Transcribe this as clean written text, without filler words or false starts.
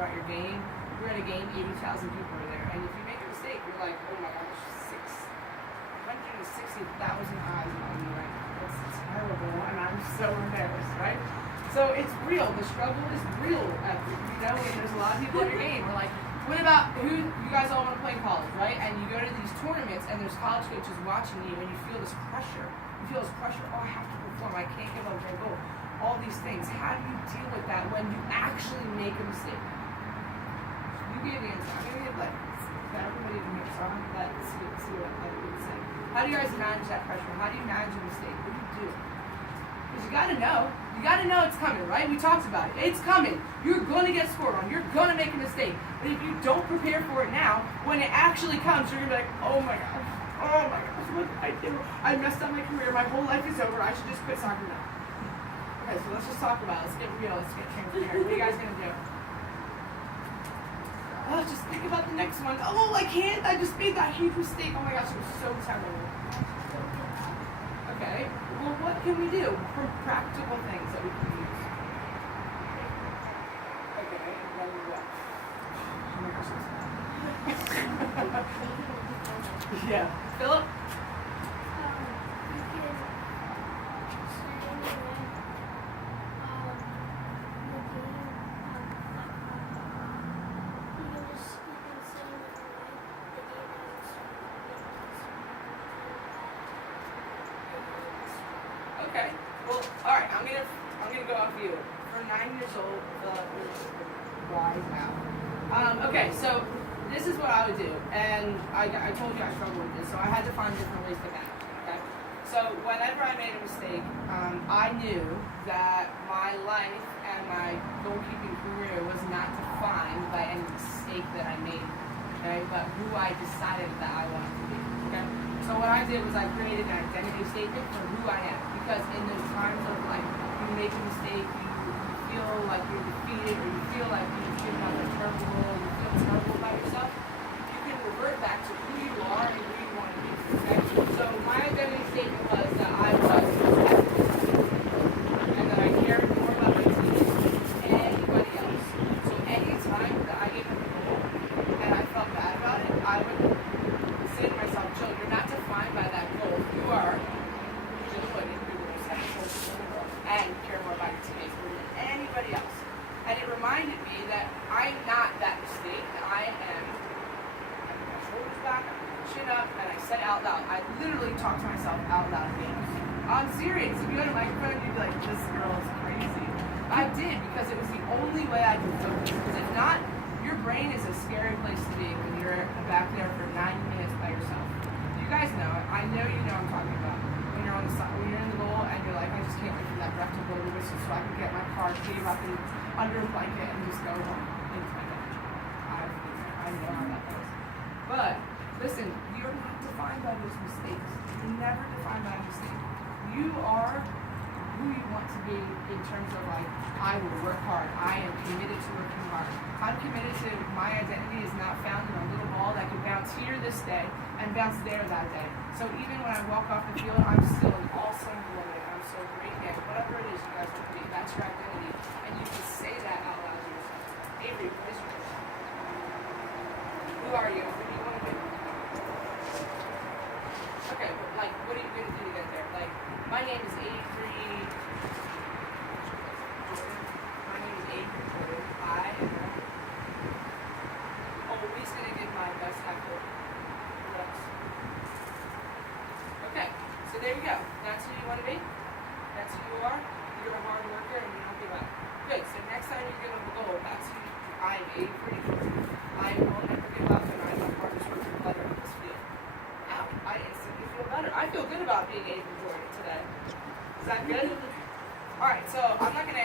about your game. We're at a game, 80,000 people are there, and if you make a mistake, you're like, oh my gosh, 660,000 eyes on me right now. It's terrible, and I'm so embarrassed, right? So it's real. The struggle is real. And there's a lot of people at your game. We're like, what about you guys all want to play in college, right? And you go to these tournaments, and there's college coaches watching you, and you feel this pressure. You feel this pressure. Oh, I have to perform. I can't give up my goal. All these things. How do you deal with that when you actually make a mistake? You gave the answer. I'm going to let everybody in here, so I'm going to see what I would say. How do you guys manage that pressure? How do you manage a mistake? What do you do? Because you got to know. You got to know it's coming, right? We talked about it. It's coming. You're going to get scored on. You're going to make a mistake. But if you don't prepare for it now, when it actually comes, you're going to be like, oh my gosh, what did I do? I messed up my career. My whole life is over. I should just quit soccer now. Okay, so let's just talk about it. Let's get real. Let's get transparent. What are you guys going to do? Oh, just think about the next one. Oh, I can't. I just made that huge mistake. Oh my gosh, it was so terrible. Okay, well, what can we do for practical things that we can use? Okay, and then what? Oh my gosh, yeah. Philip? Okay. Well, all right. I'm gonna go off you. For 9 years old, wise now. Okay. So this is what I would do, and I told you I struggled with this, so I had to find different ways to manage it. Okay. So whenever I made a mistake, I knew that my life and my goalkeeping career was not defined by any mistake that I made. Okay, but who I decided that I wanted to be. Okay. So what I did was I created an identity statement for who I am. Because in those times of like you make a mistake, you feel like you're defeated, or you feel like you've given up a terrible role, you feel terrible about yourself, you can revert back to who you are and who you want to be. Okay? So my identity statement was that I was ethical, and that I cared more about my team than anybody else. So any time that I gave up a goal and I felt bad about it, I would say to myself, Jill, you're not defined by that goal. You are Jill Woody, and care more about your teammates than anybody else. And it reminded me that I'm not that mistake, that I am having my shoulders back, I put my chin up, and I said out loud. I literally talk to myself out loud in games. I'm serious. If you had a microphone, you'd be like, this girl is crazy. I did, because it was the only way I could focus. Because if not, your brain is a scary place to be when you're back there for 90 minutes by yourself. You guys know it. I know you know what I'm talking about. When you're on the side, when you're in the goal and you're like, I just can't wait for that ref to blow the whistle so I can get my car, cave up and under a blanket and just go home into my bed. I know how that goes. But listen, you're not defined by those mistakes. You're never defined by a mistake. You are who you want to be in terms of like, I will work hard. I am committed to working hard. I'm committed to my identity is not found in a little ball that can bounce here this day and bounce there that day. So even when I walk off the field, I'm still an awesome woman. I'm so great at whatever it is you guys want to be. That's your identity. And you can say that out loud to yourself. Avery, what is yours? Who are you? What do you want to do? Okay, but like, what are you going to do to get there? Like, my name is Avery. My name is Avery Jordan. I am always going to give my best effort. Okay, so there you go. That's who you want to be. That's who you are. You're a hard worker and you don't give up. Good. So next time you give up a goal, that's who I am. Avery Jordan. I will never give up, and I'm the hardest worker better in this field. Wow, I instantly feel better. I feel good about being Avery Jordan today. Is that good? All right, so I'm not going to